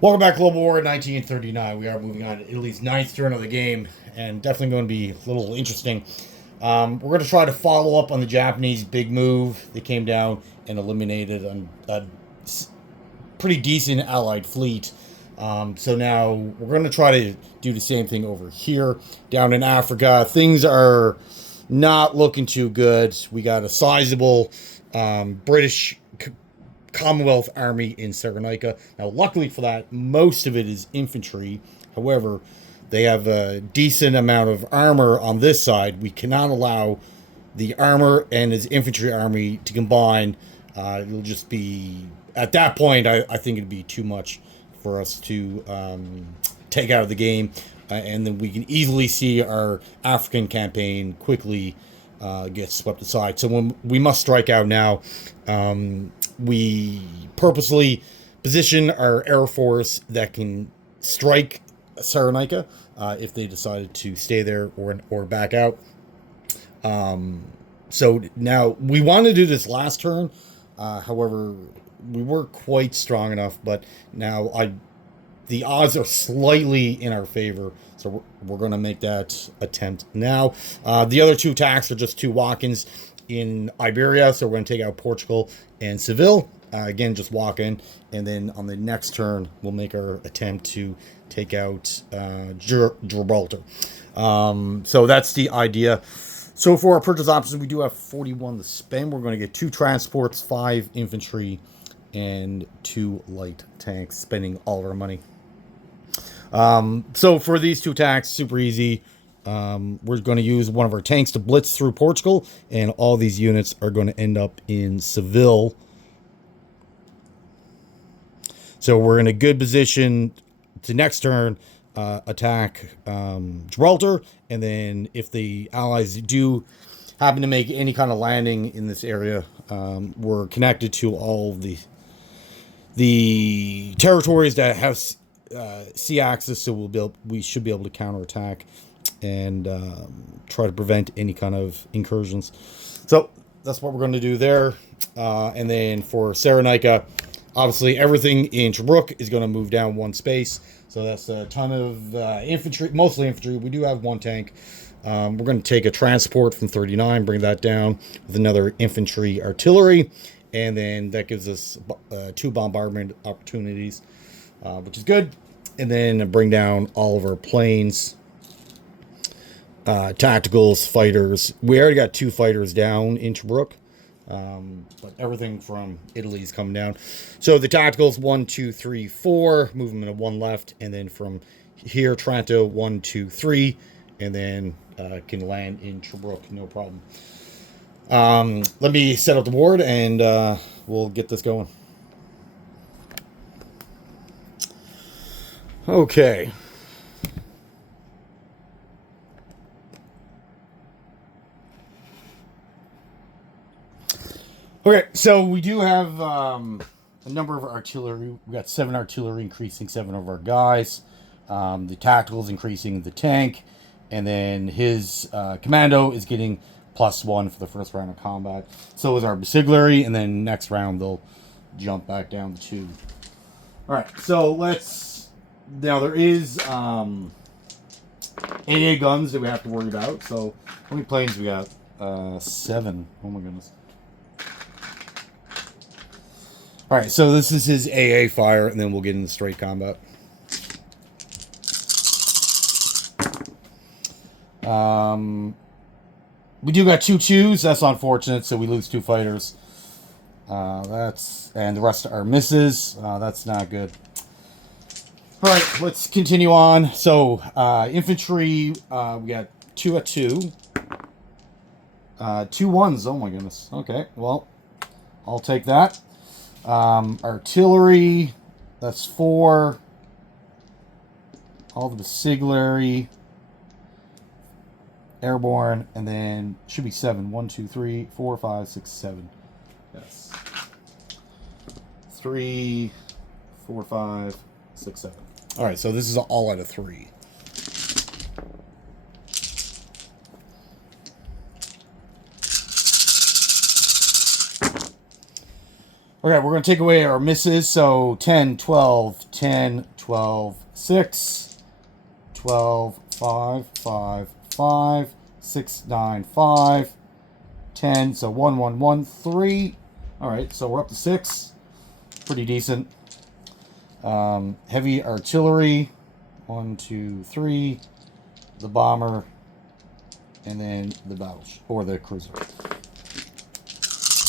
Welcome back, Global War 1939. We are moving on to Italy's ninth turn of the game, and definitely going to be a little interesting. We're going to try to follow up on the Japanese big move. They came down and eliminated a pretty decent Allied fleet. So now we're going to try to do the same thing over here, down in Africa. Things are not looking too good. We got a sizable British Commonwealth Army in Cyrenaica. Now, luckily for that, most of it is infantry. However, they have a decent amount of armor on this side. We cannot allow the armor and his infantry army to combine. It'll just be, at that point, I think it'd be too much for us to take out of the game. And then we can easily see our African campaign quickly get swept aside. So when we must strike out now. We purposely position our Air Force that can strike Cyrenaica if they decided to stay there or back out. So now we wanted to do this last turn. However, we weren't quite strong enough, but now the odds are slightly in our favor. So we're going to make that attempt now. The other two attacks are just two walk-ins in Iberia. So we're going to take out Portugal and Seville. Again, just walk in. And then on the next turn, we'll make our attempt to take out Gibraltar. So that's the idea. So for our purchase options, we do have 41 to spend. We're going to get 2 transports, 5 infantry, and 2 light tanks, spending all of our money. So for these 2 attacks, super easy. We're going to use one of our tanks to blitz through Portugal, and all these units are going to end up in Seville. So we're in a good position to next turn attack Gibraltar, and then if the Allies do happen to make any kind of landing in this area, we're connected to all the territories that have sea access, so we should be able to counterattack and try to prevent any kind of incursions. So that's what we're going to do there. And then for Cyrenaica, obviously everything in Tobruk is going to move down 1 space. So that's a ton of infantry, mostly infantry. We do have 1 tank. We're going to take a transport from 39, bring that down with another infantry artillery. And then that gives us 2 bombardment opportunities, which is good. And then bring down all of our planes. Tacticals, fighters. We already got 2 fighters down in Tobruk, but everything from Italy is coming down. So the tacticals 1, 2, 3, 4, movement of 1 left, and then from here Trento 1, 2, 3, and then can land in Tobruk, no problem. Let me set up the board and we'll get this going. Okay. Okay, so we do have a number of artillery. We got 7 artillery, increasing 7 of our guys. The tacticals increasing the tank, and then his commando is getting +1 for the first round of combat. So is our besiglary, and then next round they'll jump back down to 2. All right, so let's. Now there is AA guns that we have to worry about. So how many planes we got? 7. Oh my goodness. All right, so this is his AA fire, and then we'll get into straight combat. We do got 2 twos. That's unfortunate, so we lose 2 fighters. And the rest are misses. That's not good. All right, let's continue on. So infantry, we got 2 at 2. 2 ones. Oh my goodness. Okay, well, I'll take that. Artillery, that's 4. All the besiglary, airborne, and then should be 7. 1, 2, 3, 4, 5, 6, 7. Yes. 3, 4, 5, 6, 7. All right, so this is all out of 3. Okay, we're going to take away our misses. So 10, 12, 10, 12, 6, 12, 5, 5, 5, 6, 9, 5, 10. So 1, 1, 1, 3. All right, so we're up to 6. Pretty decent. Heavy artillery. 1, 2, 3. The bomber. And then the battleship, or the cruiser.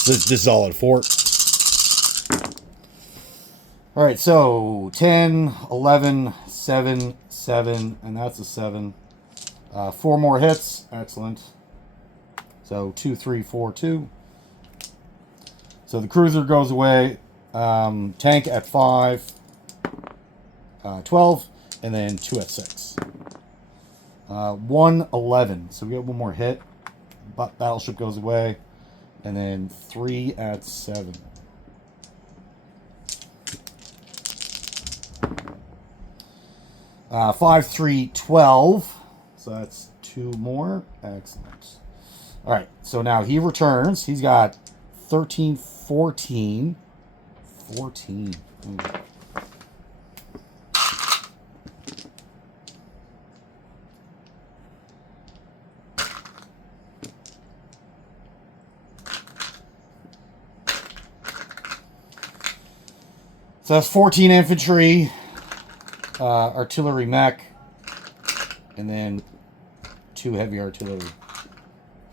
This is all at 4. All right, so 10, 11, 7, 7, and that's a 7. 4 more hits. Excellent. So 2, 3, 4, 2. So the cruiser goes away. Tank at 5, 12, and then 2 at 6. 1, 11. So we get one more hit. Battleship goes away. And then 3 at 7. Uh, 5, 3, 12. So that's 2 more. Excellent. All right. So now he returns. He's got 13, 14. 14. So that's 14 infantry, artillery mech, and then 2 heavy artillery.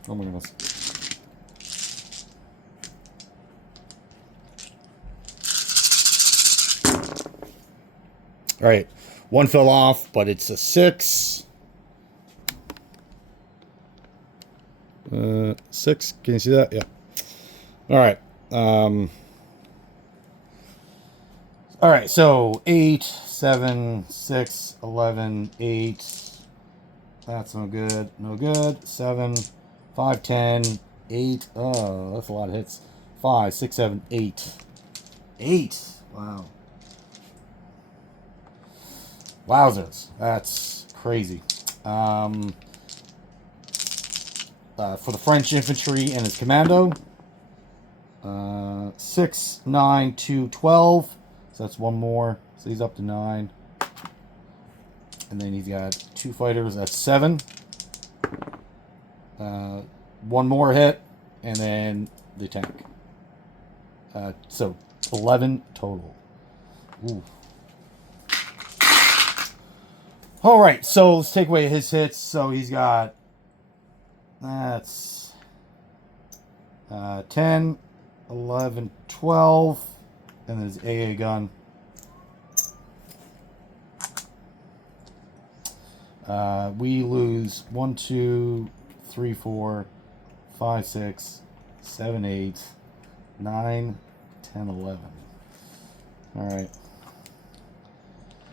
Oh my goodness. All right, 1 fell off, but it's a 6. 6. Can you see that? Yeah. All right. All right, so 8, 7, 6, 11, 8. That's no good. No good. 7, 5, 10, 8. Oh, that's a lot of hits. 5, 6, 7, 8. 8. Wow. Wowzers. That's crazy. For the French infantry and his commando, 6, 9, 2, 12. So that's 1 more. So he's up to 9. And then he's got 2 fighters. That's 7. 1 more hit. And then the tank. So 11 total. Ooh. All right. So let's take away his hits. So he's got... That's 10, 11, 12. And there's AA gun. We lose 1, 2, 3, 4, 5, 6, 7, 8, 9, 10, 11. Alright.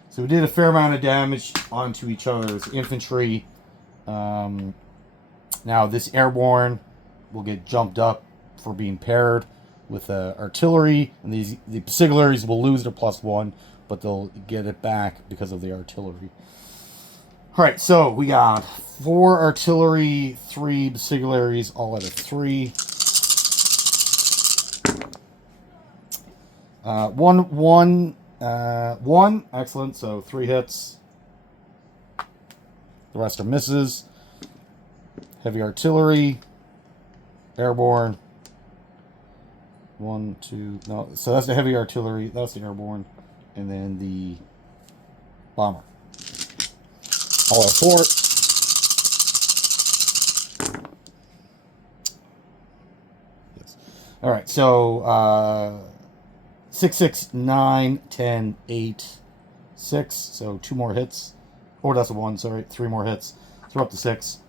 So we did a fair amount of damage onto each other's infantry. Now this airborne will get jumped up for being paired with artillery, and the Siglers will lose their +1, but they'll get it back because of the artillery. All right, so we got 4 artillery, 3 Siglers, all at a 3. 1, excellent. So 3 hits. The rest are misses. Heavy artillery, airborne. 1, 2, no. So that's the heavy artillery. That's the airborne, and then the bomber. All at 4. Yes. All right. So 6, 6, 9, 10, 8, 6. So 2 more hits. Oh, that's a 1. Sorry, 3 more hits. So we're up to 6.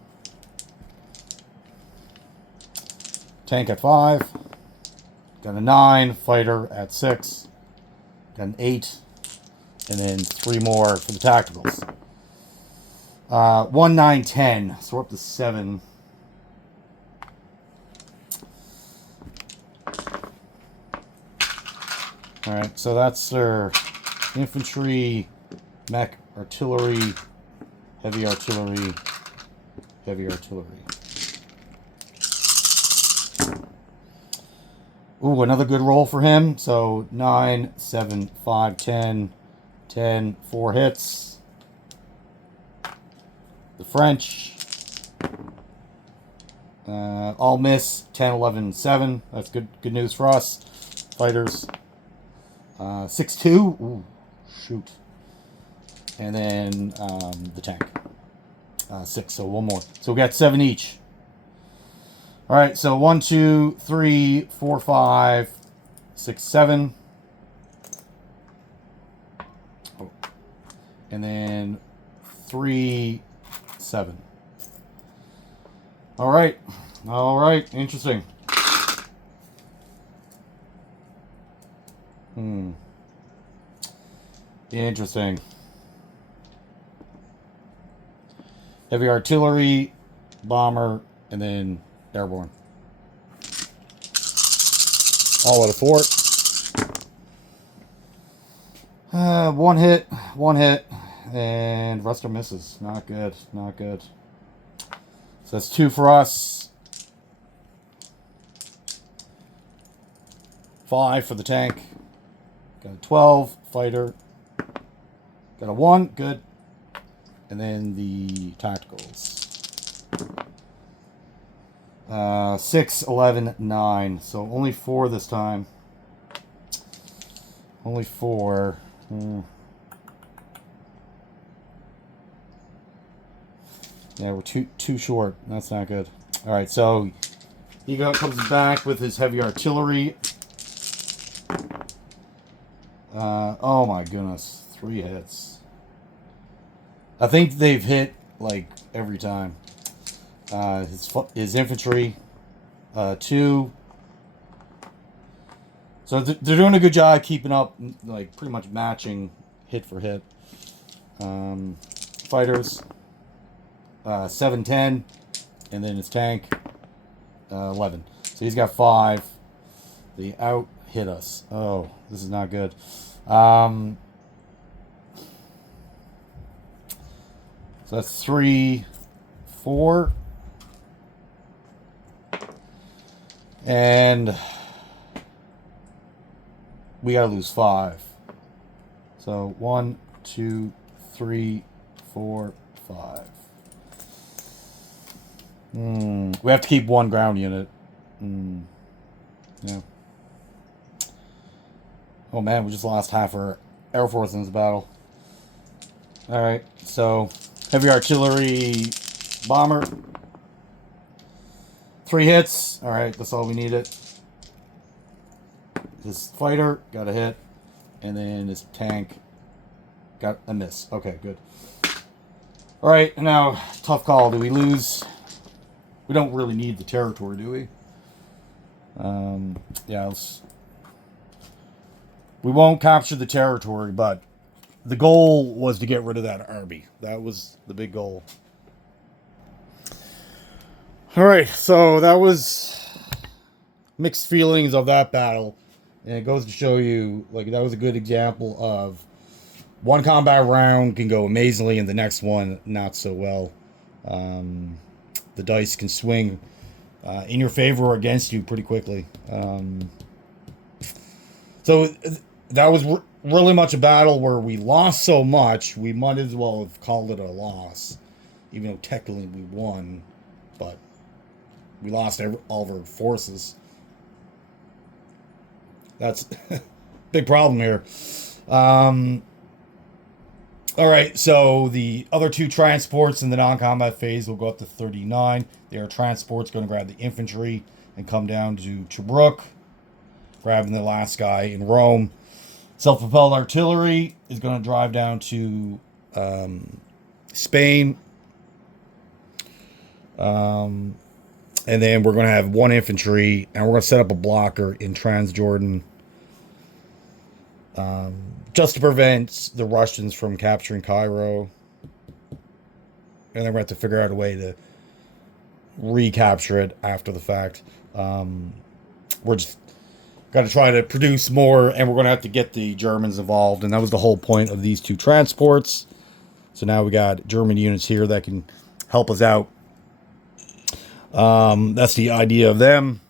Tank at 5. Got a 9. Fighter at 6. Got an 8. And then 3 more for the tacticals. 1, 9, 10. So we're up to 7. Alright, so that's their infantry, mech, artillery, heavy artillery, heavy artillery. Ooh, another good roll for him. So 9, 7, 5, 10, 10, 4 hits. The French. All miss. 10, 11, 7. That's good news for us. Fighters. 6, 2. Ooh, shoot. And then the tank. 6, so one more. So we got 7 each. All right, so 1, 2, 3, 4, 5, 6, 7. Oh. And then 3, 7. All right. All right. Interesting. Interesting. Heavy artillery, bomber, and then airborne. All at a fort. One hit, and rest are misses. Not good, not good. So that's 2 for us. 5 for the tank. Got a 12, fighter. Got a 1, good. And then the tacticals. 6, 11, 9. So only 4 this time. Only 4. Yeah, we're too short. That's not good. All right, so he comes back with his heavy artillery. Oh my goodness, 3 hits. I think they've hit like every time. His infantry, 2. So they're doing a good job keeping up, like pretty much matching hit for hit. Fighters, 7, 10, and then his tank, 11. So he's got 5. They out hit us. Oh, this is not good. So that's 3, 4. And we gotta lose 5. So 1, 2, 3, 4, 5. We have to keep 1 ground unit. Yeah. Oh man, we just lost half our Air Force in this battle. Alright, so heavy artillery bomber. 3 hits. Alright, that's all we needed. This fighter got a hit. And then this tank got a miss. Okay, good. Alright, now, tough call. Do we lose? We don't really need the territory, do we? Yeah, we won't capture the territory, but the goal was to get rid of that army. That was the big goal. All right, so that was mixed feelings of that battle. And it goes to show you, like, that was a good example of one combat round can go amazingly and the next one not so well. The dice can swing in your favor or against you pretty quickly. So that was really much a battle where we lost so much, we might as well have called it a loss. Even though technically we won, but we lost all of our forces. That's a big problem here. All right, so the other 2 transports in the non-combat phase will go up to 39. The air transport's going to grab the infantry and come down to Tobruk, grabbing the last guy in Rome. Self-propelled artillery is going to drive down to Spain. And then we're going to have 1 infantry, and we're going to set up a blocker in Transjordan. Just to prevent the Russians from capturing Cairo. And then we're going to have to figure out a way to recapture it after the fact. We're just got to try to produce more, and we're going to have to get the Germans involved. And that was the whole point of these 2 transports. So now we got German units here that can help us out. That's the idea of them.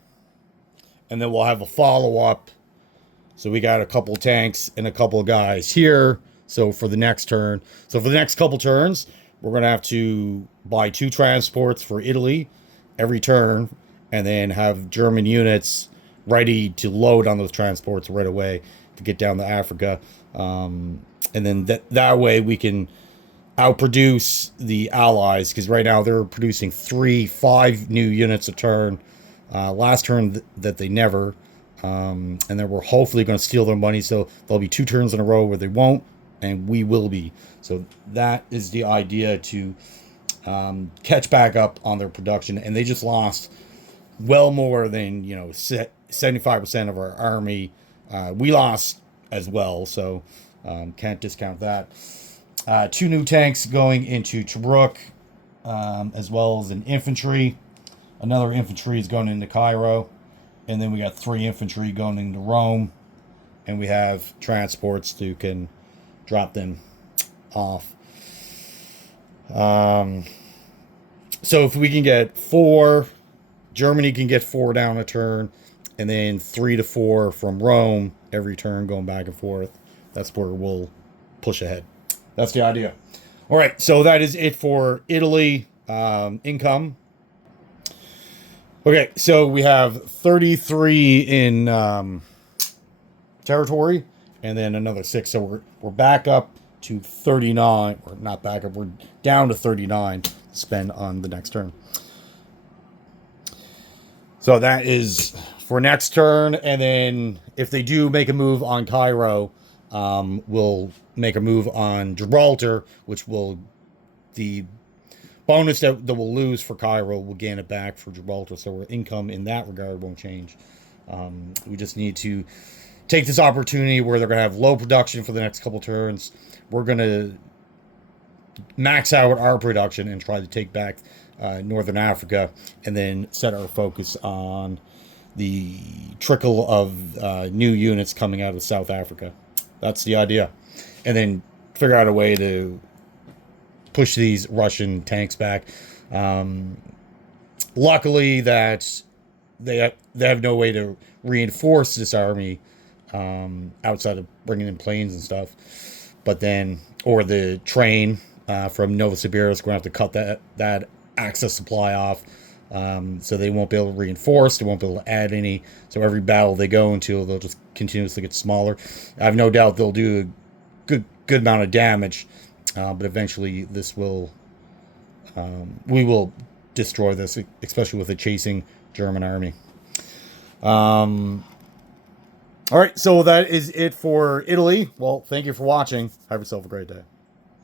and then we'll have a follow-up. So we got a couple tanks and a couple of guys here. So for the next turn, so for the next couple turns, we're going to have to buy 2 transports for Italy every turn, and then have German units ready to load on those transports right away to get down to Africa. And then that way we can outproduce the Allies, because right now they're producing 5 new units a turn. Last turn that they never. And then we're hopefully going to steal their money, so there'll be 2 turns in a row where they won't, and we will be. So that is the idea, to catch back up on their production. And they just lost well more than 75% of our army. We lost as well, so can't discount that. 2 new tanks going into Tobruk, as well as an infantry. Another infantry is going into Cairo. And then we got 3 infantry going into Rome. And we have transports to can drop them off. So if we can get 4, Germany can get 4 down a turn. And then 3 to 4 from Rome every turn, going back and forth. That's where we'll push ahead. That's the idea. All right, so that is it for Italy income. Okay, so we have 33 in territory, and then another 6. So we're back up to 39. Or not back up, we're down to 39 to spend on the next turn. So that is for next turn, and then if they do make a move on Cairo, we'll make a move on Gibraltar, which will, the bonus that we'll lose for Cairo, we'll gain it back for Gibraltar. So our income in that regard won't change. We just need to take this opportunity where they're going to have low production for the next couple turns. We're going to max out our production and try to take back Northern Africa, and then set our focus on the trickle of new units coming out of South Africa. That's the idea. And then figure out a way to push these Russian tanks back. Luckily that they have no way to reinforce this army outside of bringing in planes and stuff. But then, or the train from Novosibirsk is going to have to cut that access supply off. So they won't be able to reinforce. They won't be able to add any. So every battle they go into, they'll just continuously get smaller. I have no doubt they'll do a good amount of damage. But eventually this will, we will destroy this, especially with a chasing German army. All right, so that is it for Italy. Well, thank you for watching. Have yourself a great day.